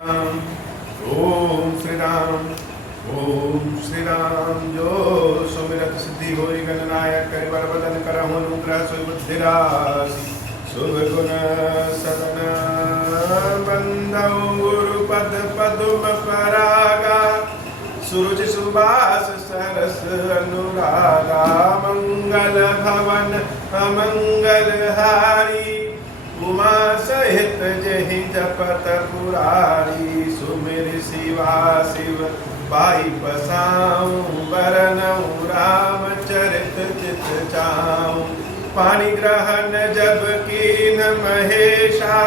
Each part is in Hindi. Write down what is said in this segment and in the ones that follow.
ओम श्री राम। ओम श्री राम। जो सुमिरत सिद्धि होई गणनायक करि बर बदन करहु अनुग्रह सोई बुद्धि राशि शुभ गुण सदन बंदौ गुरु पद पदुम परागा सूरज सुबास सरस अनुरागा मंगल भवन अमंगल हारी उमा सहित जहि जपत पुरारी सुमिर शिवा शिव पाई पसाऊं बरनऊं राम चरित चित चाऊं पानी ग्रहण जब कीन महेशा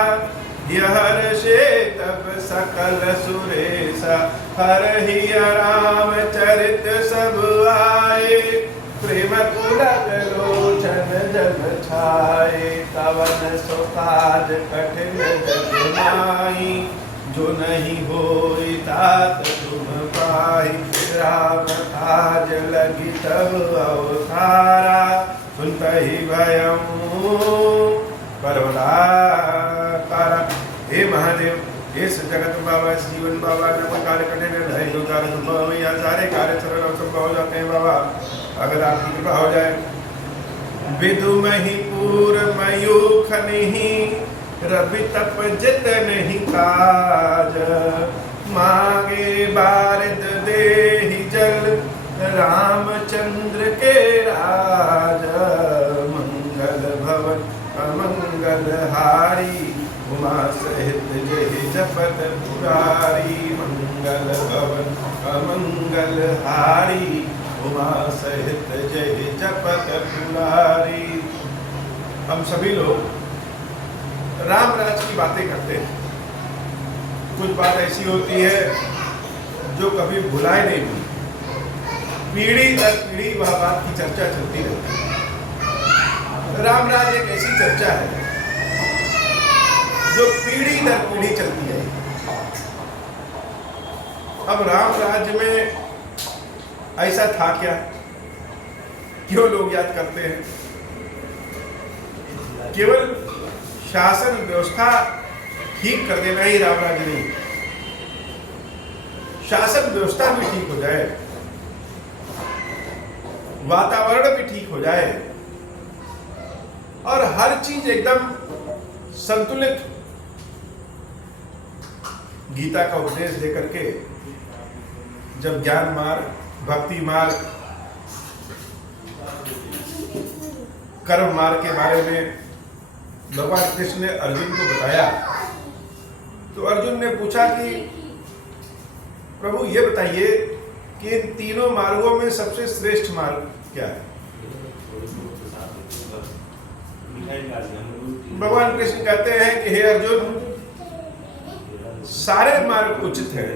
यहर से तब सकल सुरेशा हर ही राम चरित सब आए प्रेम पुलक लोचन जब छाए कवन सो काज कठिन जग माही जो नहीं होई तात तुम पाई राम काज लगी तब अवतारा सुनत ही भयं परवलाकारा। हे महादेव इस जगत बाबा इस जीवन बाबा न कोई कार्य कठिन नहीं जो कार्य संभव है या सारे कार्य सरल और संभव हो जाते हैं बाबा अगर आपकी कृपा हो जाए। विदुमहि पूर मयूख नहीं रवि तप जित नहीं काज मांगे बारिद देहि जल रामचंद्र के राज मंगल भवन अमंगल हारी उमा सहित जहि जपत पुरारी मंगल भवन अमंगल हारी उमा सहित जय जपत पुरारी। हम सभी लोग राम राज की बातें करते हैं। कुछ बात ऐसी होती है जो कभी भुलाए नहीं भूली, पीढ़ी दर पीढ़ी वह बात की चर्चा चलती रहती है। राम राज एक ऐसी चर्चा है जो पीढ़ी दर पीढ़ी चलती है। अब राम राज्य में ऐसा था क्या, क्यों लोग याद करते हैं? केवल शासन व्यवस्था ठीक कर देना ही राम राज्य नहीं, शासन व्यवस्था भी ठीक हो जाए, वातावरण भी ठीक हो जाए और हर चीज एकदम संतुलित गीता का उपदेश देकर के जब ज्ञान मार्ग भक्ति मार्ग कर्म मार्ग के बारे में भगवान कृष्ण ने अर्जुन को बताया तो अर्जुन ने पूछा कि प्रभु ये बताइए कि इन तीनों मार्गों में सबसे श्रेष्ठ मार्ग क्या है? भगवान कृष्ण कहते हैं कि हे अर्जुन सारे मार्ग उचित हैं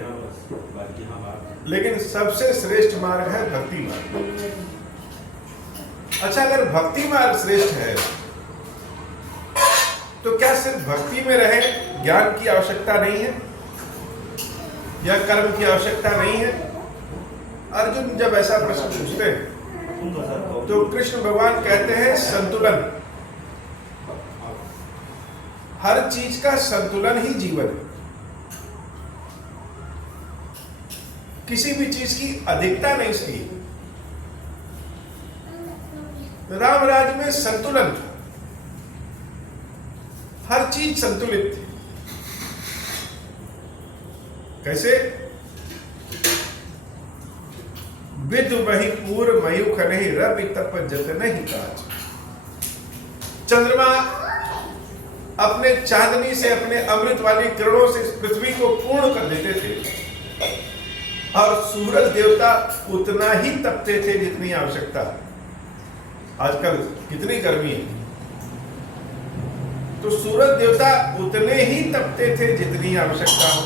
लेकिन सबसे श्रेष्ठ मार्ग है भक्ति मार्ग। अच्छा, अगर भक्ति मार्ग श्रेष्ठ है तो क्या सिर्फ भक्ति में रहे, ज्ञान की आवश्यकता नहीं है या कर्म की आवश्यकता नहीं है? अर्जुन जब ऐसा प्रश्न पूछते हैं तो कृष्ण भगवान कहते हैं संतुलन, हर चीज का संतुलन ही जीवन है। किसी भी चीज की अधिकता नहीं सही। राम राज्य में संतुलन था, हर चीज संतुलित थी। कैसे? विदु महि पूर मयूख नहीं रवि तप जत नहीं काज। चंद्रमा अपने चांदनी से अपने अमृत वाली किरणों से पृथ्वी को पूर्ण कर देते थे और सूरज देवता उतना ही तपते थे जितनी आवश्यकता। आजकल कितनी गर्मी है तो सूरज देवता उतने ही तपते थे जितनी आवश्यकता हो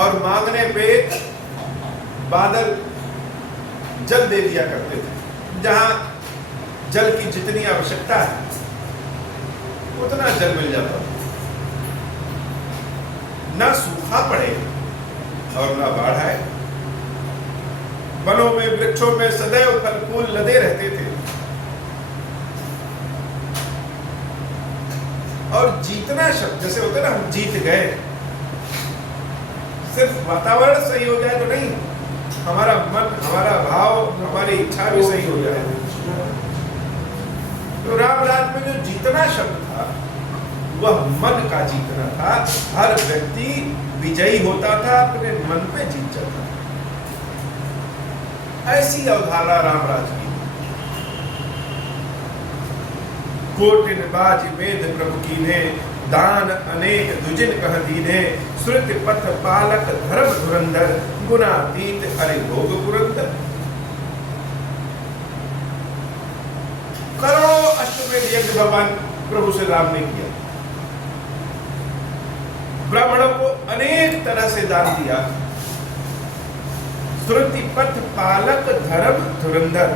और मांगने पे बादल जल दे दिया करते थे। जहां जल की जितनी आवश्यकता है उतना जल मिल जाता, न सूखा पड़े और न बाढ़ आए। वनों में वृक्षों में सदैव फल फूल लदे रहते थे और जीतना शब्द जैसे होता है ना, हम जीत गए, सिर्फ वातावरण सही हो जाए तो नहीं, हमारा मन, हमारा भाव, हमारी इच्छा भी सही हो जाए। तो राम राज में जो जीतना शब्द था वह मन का जीतना था। हर व्यक्ति विजयी होता था, अपने मन पे जीत जाता था। ऐसी अवधारणा रामराज की। कोटिन बाज वेद प्रभु कीन्हे, दान अनेक दुजिन कह दीन्हे, श्रुति पथ पालक धर्म धुरंधर, गुणातीत हरि भोग पुरंदर। करोड़ों अश्वमेध यज्ञ भगवान प्रभु श्री राम ने किया। ब्राह्मणों को अनेक तरह से दान दिया। श्रुति पथ पालक धर्म धुरंधर,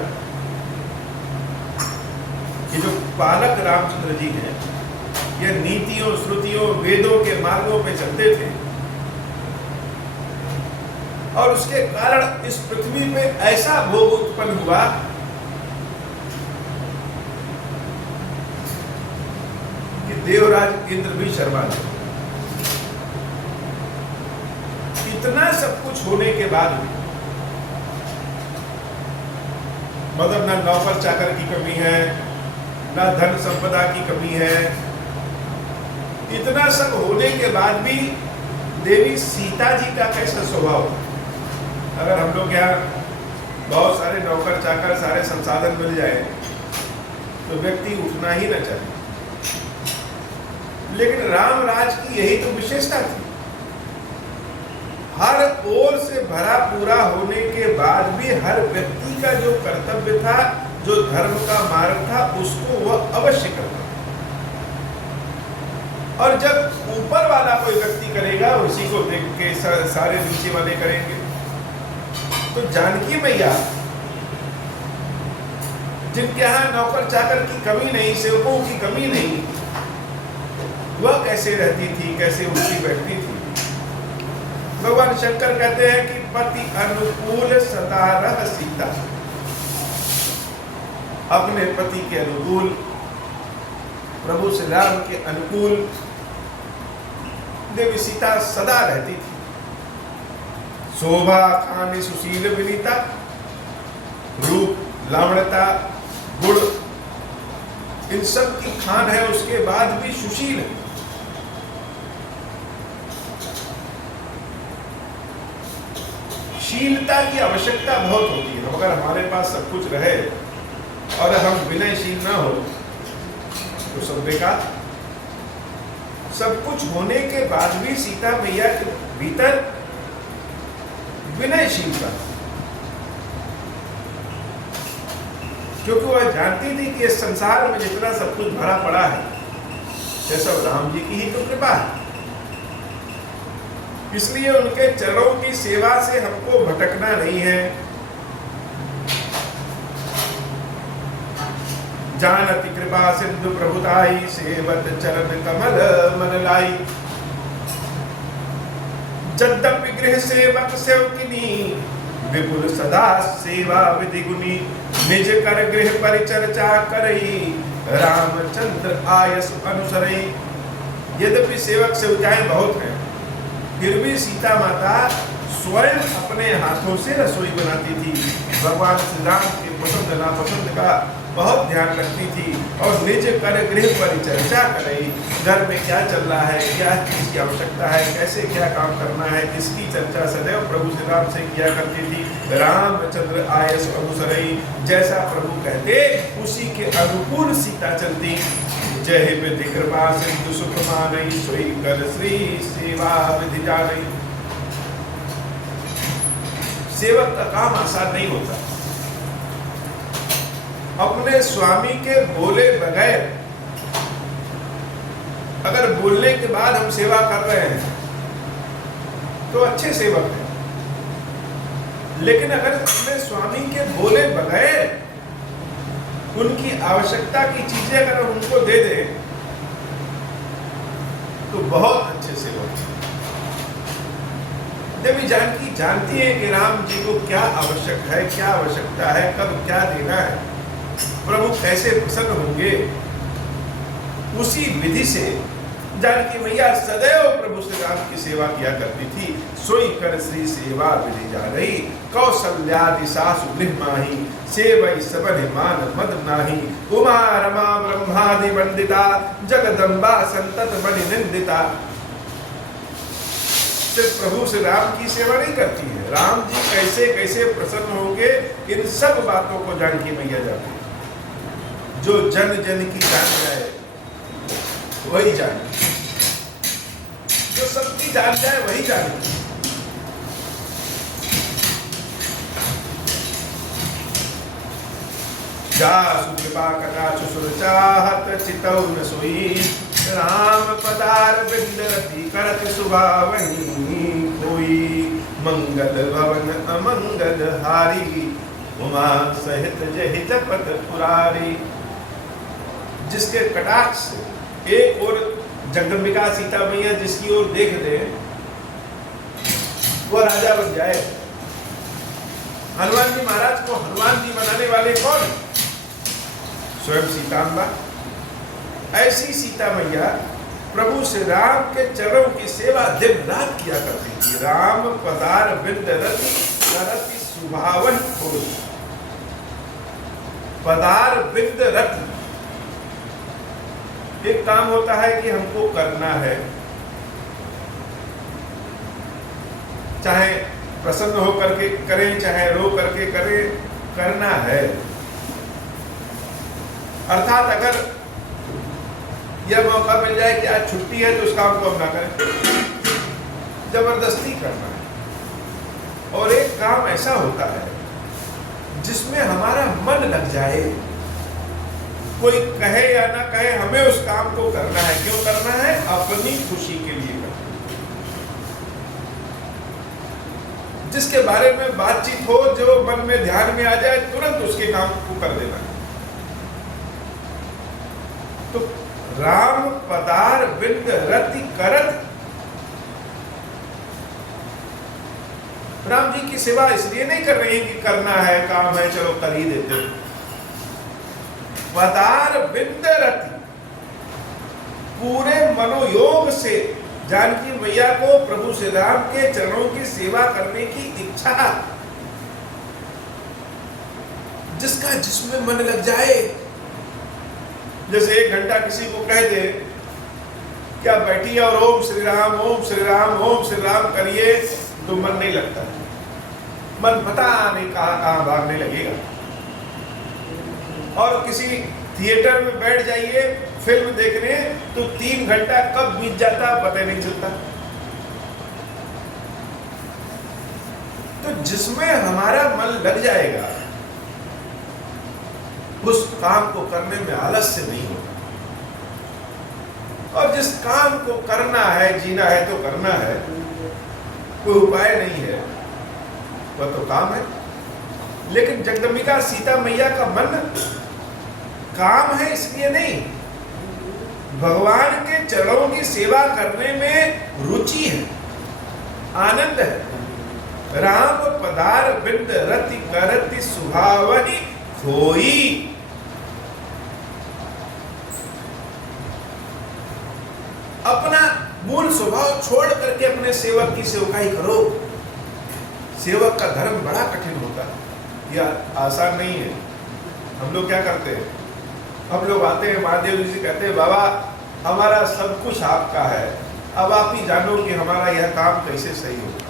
ये जो पालक रामचंद्र जी हैं, ये नीतियों, श्रुतियों, वेदों के मार्गों पे चलते थे और उसके कारण इस पृथ्वी पे ऐसा भोग उत्पन्न हुआ कि देवराज इंद्र भी शर्मा गए। इतना सब कुछ होने के बाद भी, मतलब ना नौकर चाकर की कमी है, ना धन संपदा की कमी है, इतना सब होने के बाद भी देवी सीता जी का कैसा स्वभाव? अगर हम लोग यहाँ बहुत सारे नौकर चाकर, सारे संसाधन मिल जाए तो व्यक्ति उठना ही न चाहे, लेकिन राम राज की यही तो विशेषता थी। हर ओर से भरा पूरा होने के बाद भी हर व्यक्ति का जो कर्तव्य था, जो धर्म का मार्ग था, उसको वह अवश्य करता। और जब ऊपर वाला कोई व्यक्ति करेगा, उसी को देख के सारे नीचे वाले करेंगे। तो जानकी मैया, जिनके यहाँ नौकर चाकर की कमी नहीं, सेवकों की कमी नहीं, वह कैसे रहती थी, कैसे उठती बैठती थी? भगवान शंकर कहते हैं कि पति अनुकूल सदा रह सीता। अपने पति के अनुकूल, प्रभु श्री राम के अनुकूल देवी सीता सदा रहती थी। शोभा खानी सुशील विनीता, रूप, लावण्यता, गुण, इन सब की खान है, उसके बाद भी सुशील है। शीलता की आवश्यकता बहुत होती है। अगर हमारे पास सब कुछ रहे और हम विनयशील ना हो तो सब बेकार। सब कुछ होने के बाद भी सीता मैया के भीतर विनयशीलता, क्योंकि वह जानती थी कि इस संसार में जितना सब कुछ भरा पड़ा है, ये सब राम जी की ही तो कृपा है। इसलिए उनके चरणों की सेवा से हमको भटकना नहीं है। जानति कृपा सिंधु प्रभुताई, सेवत चरण कमल मन लाई। जद्यपि गृह सेवक सेवकिनी, विपुल सदा सेवा विधि गुनी। निज कर गृह परिचर्चा करई, रामचंद्र आयस अनुसरई। यद्यपि सेवक सेविकाएं बहुत हैं, फिर भी सीता माता स्वयं अपने हाथों से रसोई बनाती थी। भगवान श्री राम के पसंद नापसंद का बहुत ध्यान रखती थी और निज कर गृह परिचर्चा करई। घर में क्या चल रहा है, क्या चीज की आवश्यकता है, कैसे क्या काम करना है, इसकी चर्चा सदैव प्रभु श्री राम से किया करती थी। रामचंद्र आयस अनुसरई, जैसा प्रभु कहते उसी के अनुकूल सीता चलती। जय विधि कृपा सिंधु सुख मानई, सोई कर श्री सेवा विधि जानई। सेवक का काम आसान नहीं होता। अपने स्वामी के बोले बगैर, अगर बोलने के बाद हम सेवा कर रहे हैं तो अच्छे सेवक हैं, लेकिन अगर अपने स्वामी के बोले बगैर उनकी आवश्यकता की चीजें अगर हम उनको दे दें तो बहुत अच्छे सेवक हैं। देवी जानकी जानती है कि राम जी को क्या आवश्यक है, क्या आवश्यकता है, कब क्या देना है, प्रभु कैसे प्रसन्न होंगे। उसी विधि से जानकी मैया सदैव प्रभु श्री राम की सेवा किया करती थी। सोई कर श्री सेवा विधि जा रही, कौशल्यादि सासु गृह माही, सेवई सबन मान मद नाही, उमा रमा ब्रह्मादि वंदिता, जगदम्बा संतत बनि निंदिता। सिर्फ प्रभु श्री राम की सेवा नहीं करती है, राम जी कैसे कैसे प्रसन्न होंगे इन सब बातों को जानकी मैया जानती है। जो जन जन की जान जाए वही जाने, जो सबकी जान जाए वही जाने। जासु कृपा कटाक्ष सुर चाहत चितौ न सोई, राम पदार बिंद रति करत सुभावनी कोई, मंगल भवन अमंगल हारी, उमा सहित जहि जपत पुरारी। जिसके कटाक्ष से एक और जगदम्बिका सीता मैया जिसकी ओर देख दे वो राजा बन जाए। हनुमान जी महाराज को हनुमान जी बनाने वाले कौन? स्वयं सीताम्बा। ऐसी सीता मैया प्रभु श्री राम के चरणों की सेवा दिन रात किया करती थी। राम पदार बिंद रति करति सुभावन खोज। पदार बिंद रति, एक काम होता है कि हमको करना है, चाहे प्रसन्न होकर के करें चाहे रो करके करें, करना है। अर्थात अगर यह मौका मिल जाए कि आज छुट्टी है तो उस काम को हम ना करें, जबरदस्ती करना है। और एक काम ऐसा होता है जिसमें हमारा मन लग जाए, कोई कहे या ना कहे हमें उस काम को करना है। क्यों करना है? अपनी खुशी के लिए करना। जिसके बारे में बातचीत हो, जो मन में ध्यान में आ जाए, तुरंत उसके काम को कर देना है। तो राम पदार बिंद रति करत, राम जी की सेवा इसलिए नहीं कर रही कि करना है, काम है, चलो कर ही देते। पदार बिंद रति, पूरे मनोयोग से जानकी मैया को प्रभु श्री राम के चरणों की सेवा करने की इच्छा, जिसका जिसमें मन लग जाए। जैसे 1 घंटा किसी को कह दे क्या बैठिए और ओम श्री राम ओम श्री राम ओम श्री राम करिए, तो मन नहीं लगता, मन पता नहीं कहां भागने लगेगा। और किसी थिएटर में बैठ जाइए फिल्म देखने, तो 3 घंटा कब बीत जाता पता नहीं चलता। तो जिसमें हमारा मन लग जाएगा उस काम को करने में आलस्य नहीं होगा। और जिस काम को करना है, जीना है तो करना है, कोई उपाय नहीं है, वह तो काम है। लेकिन जगदम्बिका सीता मैया का मन काम है इसलिए नहीं, भगवान के चरणों की सेवा करने में रुचि है, आनंद है। राम पदार बिंद रति करति सुभावनी खोई। अपना मूल स्वभाव छोड़ करके अपने सेवक की सेवकाई करो। सेवक का धर्म बड़ा कठिन होता है, यह आसान नहीं है। हम लोग क्या करते हैं, हम लोग आते हैं महादेव जी से कहते हैं बाबा हमारा सब कुछ आपका है, अब आप ही जानो कि हमारा यह काम कैसे सही होगा।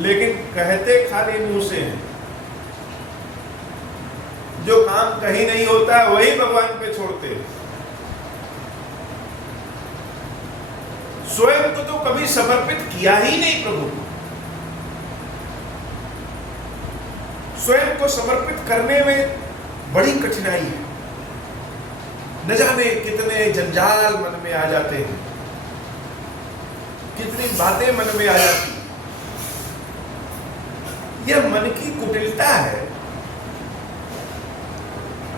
लेकिन कहते खाली मुंह से हैं, जो काम कहीं नहीं होता है वही भगवान पे छोड़ते हैं। स्वयं को तो कभी समर्पित किया ही नहीं प्रभु को। स्वयं को समर्पित करने में बड़ी कठिनाई है। न जाने कितने जंजाल मन में आ जाते हैं, कितनी बातें मन में आ जाती। यह मन की कुटिलता है।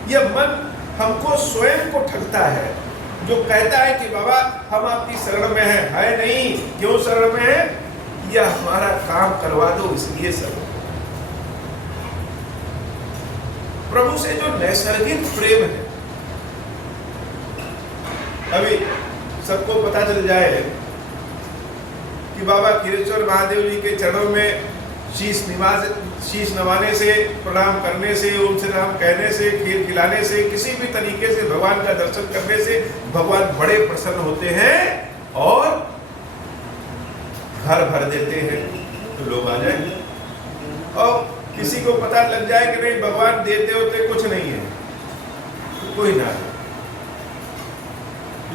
यह मन हमको स्वयं को ठगता है, जो कहता है कि बाबा हम आपकी शरण में हैं। है नहीं, क्यों शरण में है? यह हमारा काम करवा दो इसलिए शरण। प्रभु से जो नैसर्गिक प्रेम है, अभी सबको पता चल जाए कि बाबा खीरेश्वर महादेव जी के चरणों में शीश नवाने से, प्रणाम करने से, उनसे नाम कहने से, खीर खिलाने से, किसी भी तरीके से भगवान का दर्शन करने से भगवान बड़े प्रसन्न होते हैं और घर भर देते हैं। तो लोग आ जाएंगे। और किसी को पता लग जाए कि नहीं भगवान देते होते कुछ नहीं है, तो कोई ना।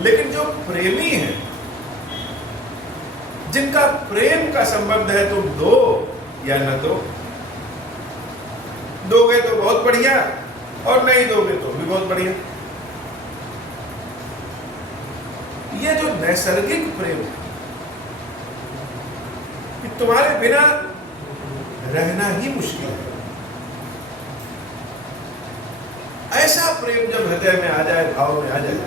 लेकिन जो प्रेमी है, जिनका प्रेम का संबंध है, तुम दो या न दो, दोगे तो बहुत बढ़िया और नहीं दोगे तो भी बहुत बढ़िया। ये जो नैसर्गिक प्रेम है कि तुम्हारे बिना रहना ही मुश्किल है, ऐसा प्रेम जब हृदय में आ जाए, भाव में आ जाए,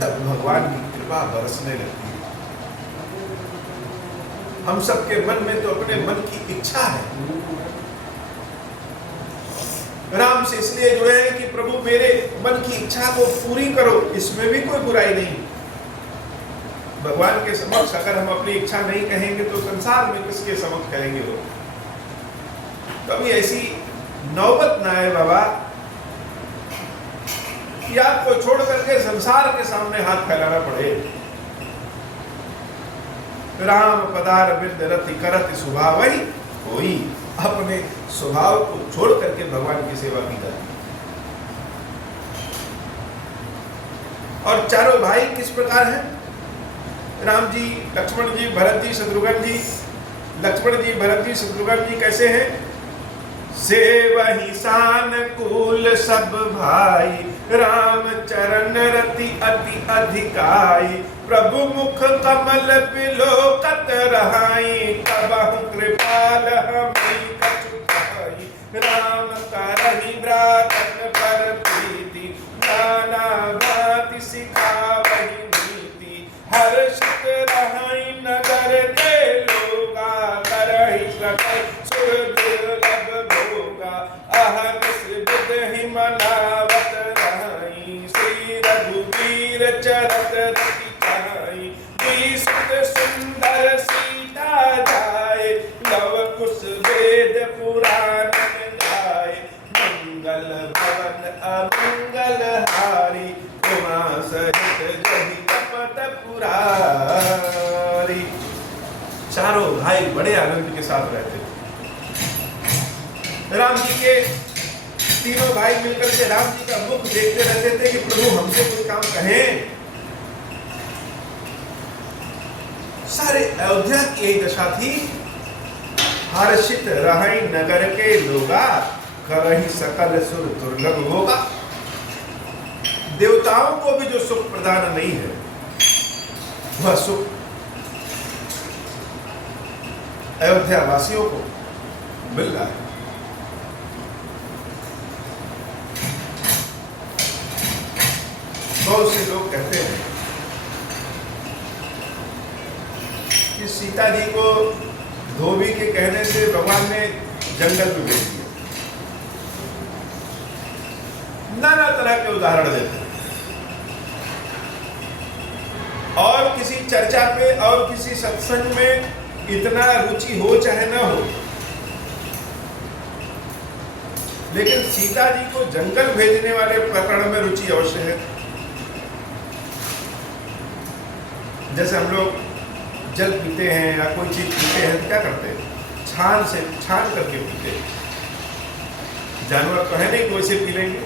तब भगवान की कृपा बरसने लगती है। हम सबके मन में तो अपने मन की इच्छा है, राम से इसलिए जुड़े हैं कि प्रभु मेरे मन की इच्छा को पूरी करो, इसमें भी कोई बुराई नहीं। भगवान के समक्ष अगर हम अपनी इच्छा नहीं कहेंगे तो संसार में किसके समक्ष कहेंगे वो। कभी ऐसी नौबत ना आए बाबा कि आपको छोड़ करके संसार के सामने हाथ फैलाना पड़े। राम पदार बिंद रति करत स्वभाव ही कोई, अपने स्वभाव को छोड़ करके भगवान की सेवा की जाती। और चारों भाई किस प्रकार हैं? राम जी, लक्ष्मण जी, भरत जी, शत्रुघ्न जी। लक्ष्मण जी, भरत जी, शत्रुघ्न जी कैसे हैं? सेवहि सानुकूल सब भाई, राम चरण रति अति अधिकाई, प्रभु मुख कमल बिलोकत रहाई, कबहु कृपाल हमें कछु कहाई, राम करहि व्रातन पर प्रीति, नाना भांति सिखावहि नीति, हर्षित रहाई नगर के लोगा, करहि सकल सुर दुर्लभ भोगा, अहर्निश विधि मनावत रहाई, श्री रघुवीर चरत रति चाहि, सुत सुंदर सीता जाए, लव कुश वेद पुराण जाए, मंगल भवन अमंगल हारी, उमा सहित जहि कपट पुरारी। चारों भाई बड़े आनंद के साथ रहते थे। राम जी के तीनों भाई मिलकर के राम जी का मुख देखते रहते थे कि प्रभु हमसे कोई काम कहें। सारे अयोध्या की यही दशा थी। हर्षित रहाई नगर के लोगा, करहि सकल सुर दुर्लभ होगा। देवताओं को भी जो सुख प्रदान नहीं है वह सुख अयोध्या वासियों को मिल रहा है। बहुत से लोग कहते हैं कि सीता जी को धोबी के कहने से भगवान ने जंगल में भेज दिया। नाना तरह के उदाहरण देते हैं। और किसी चर्चा पे और किसी सत्संग में इतना रुचि हो चाहे ना हो, लेकिन सीता जी को जंगल भेजने वाले प्रकरण में रुचि अवश्य है। जैसे हम लोग जल पीते हैं या कोई चीज पीते हैं तो क्या करते हैं? छान करके पीते हैं। जानवर तो है नहीं कोई से पी लेंगे,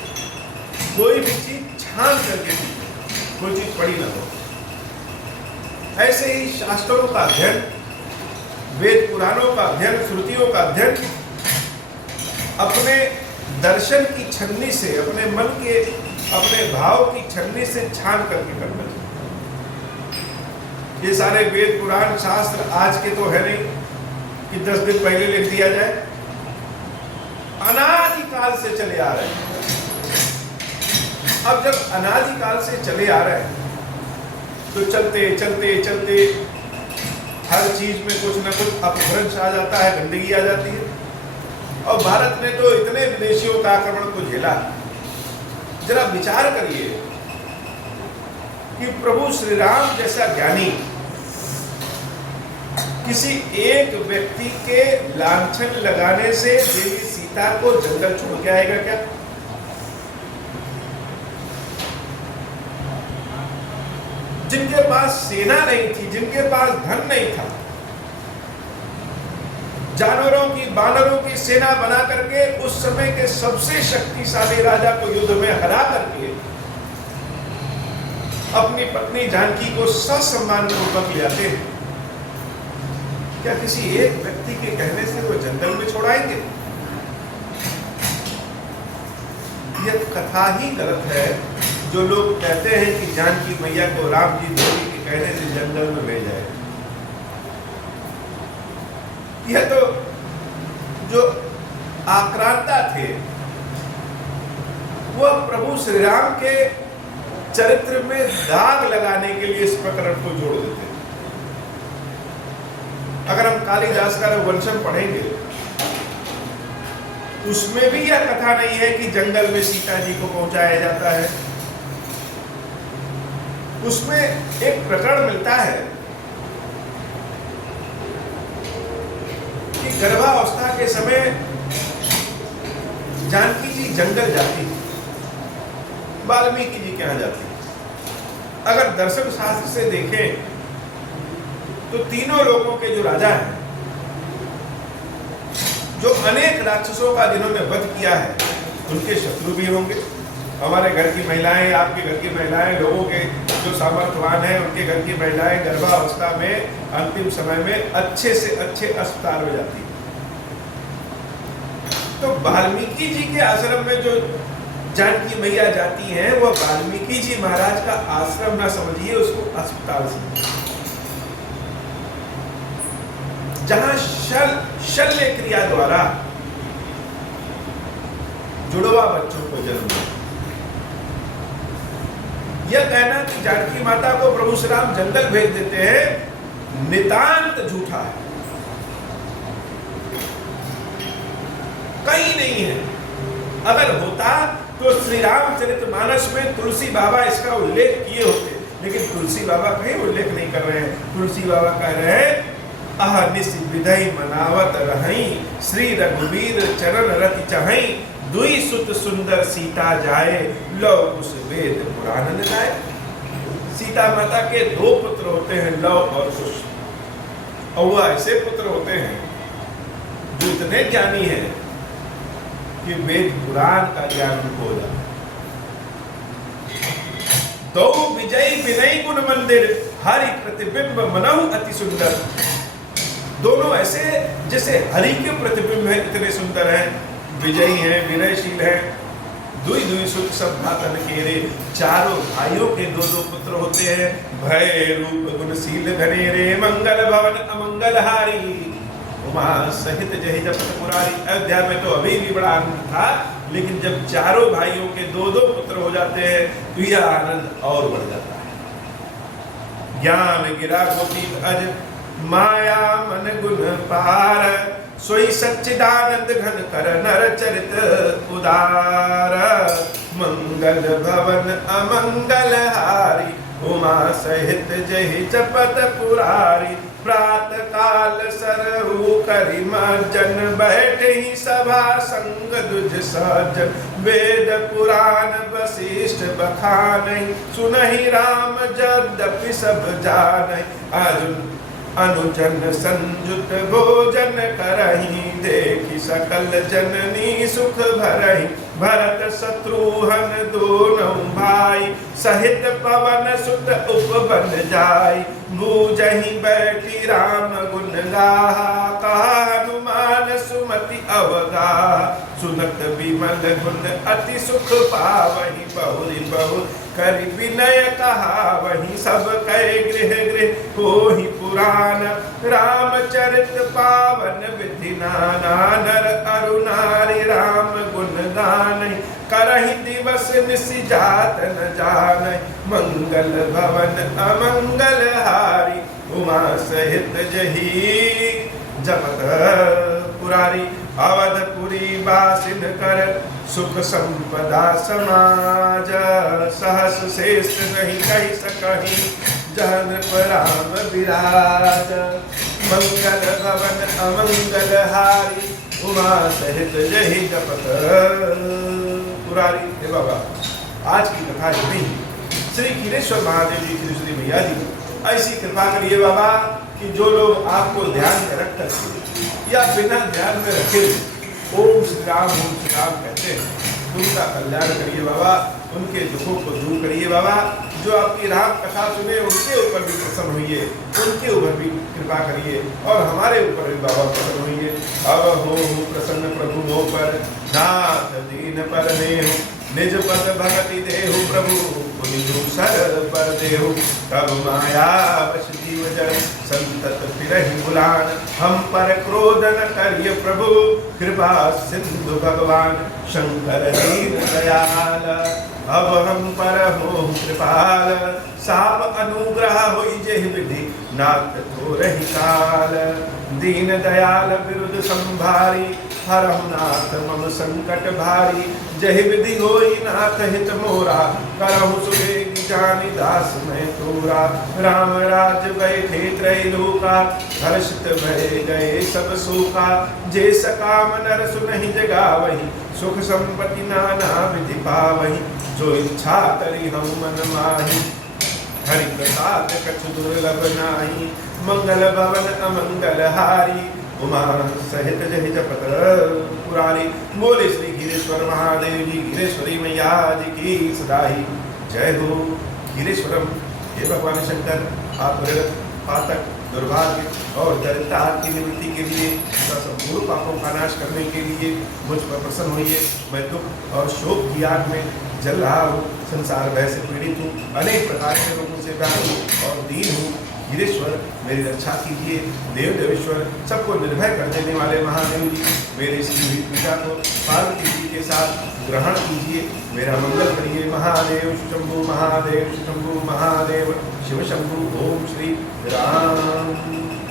कोई भी चीज छान करके पीते हैं, कोई चीज पड़ी ना हो। ऐसे ही शास्त्रों का अध्ययन, वेद पुराणों का अध्ययन, श्रुतियों का अध्ययन अपने दर्शन की छन्नी से, अपने मन के, अपने भाव की छन्नी से छान करके करना चाहिए। ये सारे वेद पुराण शास्त्र आज के तो है नहीं कि 10 दिन पहले लिख दिया जाए, अनादिकाल से चले आ रहे हैं। अब जब अनादिकाल से चले आ रहे हैं तो चलते चलते चलते हर चीज में कुछ ना कुछ अपभ्रंश आ जाता है, गंदगी आ जाती है। और भारत ने तो इतने विदेशियों का आक्रमण को झेला जरा विचार करिए कि प्रभु श्री राम जैसा ज्ञानी किसी एक व्यक्ति के लांछन लगाने से देवी सीता को जंगल छोड़ के आएगा क्या? जिनके पास सेना नहीं थी, जिनके पास धन नहीं था, जानवरों की, बानरों की सेना बना करके उस समय के सबसे शक्तिशाली राजा को युद्ध में हरा करके अपनी पत्नी जानकी को ससम्मान पूर्वक ले आते हैं, क्या किसी एक व्यक्ति के कहने से वो जंगल में छोड़ाएंगे? यह कथा ही गलत है। जो लोग कहते हैं कि जानकी मैया को राम जी देवी के कहने से जंगल में ले जाए, यह तो जो आक्रांता थे वह प्रभु श्री राम के चरित्र में दाग लगाने के लिए इस प्रकरण को जोड़ देते हैं। अगर हम कालिदास का रघुवंशम पढ़ेंगे, उसमें भी यह कथा नहीं है कि जंगल में सीता जी को पहुंचाया जाता है। उसमें एक प्रकरण मिलता है कि गर्भावस्था के समय जानकी जी जंगल जाती, वाल्मीकि जी के यहां जाती। अगर दर्शन शास्त्र से देखें तो तीनों लोगों के जो राजा हैं, जो अनेक राक्षसों का जिन्होंने वध किया है, उनके शत्रु भी होंगे। हमारे घर की महिलाएं, आपके घर की महिलाएं, लोगों के जो सामर्थ्यवान हैं उनके घर की महिलाएं गर्भावस्था में अंतिम समय में अच्छे से अच्छे अस्पताल में जाती हैं। तो वाल्मीकि जी के आश्रम में जो जानकी मैया जाती हैं, वह वाल्मीकि जी महाराज का आश्रम ना समझिए, उसको अस्पताल समझिए, जहां शल्य क्रिया द्वारा जुड़वा बच्चों को जन्म दिया। यह कहना कि जानकी माता को प्रभु श्री राम जंगल भेज देते हैं, नितांत झूठा है, कहीं नहीं है। अगर होता तो श्री रामचरितमानस में तुलसी बाबा इसका उल्लेख किए होते, लेकिन तुलसी बाबा कहीं उल्लेख नहीं कर रहे हैं। तुलसी बाबा कह रहे हैं, अहनिस विधई मनावत रहई, श्री रघुवीर चरण रति चहई, दुई सुत सुंदर सीता जाए, लव कुश वेद पुराण न जाए। सीता माता के दो पुत्र होते हैं, लव और कुश, और वह ऐसे पुत्र होते हैं जो इतने ज्ञानी हैं कि वेद पुराण का ज्ञान उनको हो जाता। दो विजयी विनय गुण मंदिर, हरि प्रतिबिंब मनहु अति सुंदर। दोनों ऐसे जैसे हरि के प्रतिबिंब है, इतने सुंदर हैं, विजयी हैं, विनयशील हैं। दुई दुई सुख सब भातन केरे, चारों भाइयों के दो दो पुत्र होते हैं। भय रूप गुणशील घनेरे, मंगल भवन अमंगल हारी, उमा सहित जहि जपत मुरारी। अयोध्या में तो अभी भी बड़ा आनंद था, लेकिन जब चारों भाइयों के दो दो पुत्र हो जाते हैं तो यह आनंद और बढ़ जाता है। ज्ञान गिरा गोपी अज, माया मन गुण पार, सोई सच्चिदानंद घन कर नर चरित उदार। मंगल भवन अमंगल हारी, उमा सहित जहि जपत पुरारी। प्रात काल सरहु करि मर्जन, बैठे ही सभा संग दुज सज्जन। वेद पुराण वशिष्ठ बखानै, सुनहि राम यद्यपि सब जानै। अर्जुन अनुजन संयुत भोजन करहि, देखि सकल जननी सुख भरहि। भरत शत्रुघ्न दोनों भाई, सहित पवन सुत उपवन जाई। बूझहि बैठी राम गुण गाहा, कहा हनुमान सुमति अवगाहा। सुनत विमल गुण अति सुख पावहि, बहुरि बहुत करि विनय कहा वही। सब कहे गृह गृह होहि पुराण, रामचरित पावन विधि नाना। नर अरु नारी राम गुण गान, करहि दिवस निशि जात न जानै। मंगल भवन अमंगल हारी, उमा सहित जहि जपत पुरारी। अवधपुरी बासिन कर सुख संपदा समाज सहस श्रेष्ठ नहीं कही सकही जहन राम विराज मंगल भवन अमंगल हारी उमा सहित जहि जपत पुरारी। हे बाबा, आज की कथा इतनी। श्री खीरेश्वर महादेव जी की श्री मैया जी ऐसी कृपा करिए बाबा कि जो लोग आपको ध्यान में रख कर या बिना ध्यान में रखे ओम श्री राम कहते हैं, उनका कल्याण करिए बाबा, उनके दुखों को दूर करिए बाबा। जो आपकी राम कथा सुने उनके ऊपर भी प्रसन्न होइए, उनके ऊपर भी कृपा करिए और हमारे ऊपर भी बाबा प्रसन्न होइए। अब हो प्रसन्न प्रभु हो पर नाथ दीन पर नेहु निज पद भगति देहु प्रभु पुनिजु सर पर देहु तब माया वश जीव जन संतत फिरहि बुलान हम पर क्रोध न करिय प्रभु कृपा सिंधु भगवान शंकर दीन दयाल अब हम पर हो कृपाल साप अनुग्रह होई जेहि विधि नाथ थोरहि काल दीन दयाल विरुद्ध संभारी हरहु नाथ मम संकट भारी जहि विधि होई नाथ हित मोरा करहु सुबेगी जानि दास मैं तोरा राम राज बैठे त्रैलोका हर्षित भय गए सब शोका जे सकाम नर सुनहि जगावहि सुख संपत्ति नाना विधि पावहि जो इच्छा करी हम मन माहि हरि प्रसाद कछु दुर्लभ नाही मंगल भवन अमंगल हारी उमा सहित जहि जपत पुरारी। बोले श्री गिरेश्वर महादेव जी गिरेश्वरी मैया जी की सदाई जय हो। गिरेश्वरम हे भगवान शंकर, आप पातक दुर्भाग्य और दरिद्रता की निवृत्ति के लिए तथा संपूर्ण पापों का नाश करने के लिए मुझ पर प्रसन्न होइए। मैं दुख और शोक की आग में जल रहा हूँ, संसार भय से पीड़ित हूँ, अनेक प्रकार के लोगों से व्याकुल और दीन हूँ। गिरेश्वर मेरी रक्षा कीजिए। देव देवेश्वर सबको निर्भय कर देने वाले महादेव जी मेरे श्री पूजा को पार्वती जी के साथ ग्रहण कीजिए, मेरा मंगल करिए। महादेव शंभु महादेव शंभु महादेव शिव शंभु। ओम श्री राम।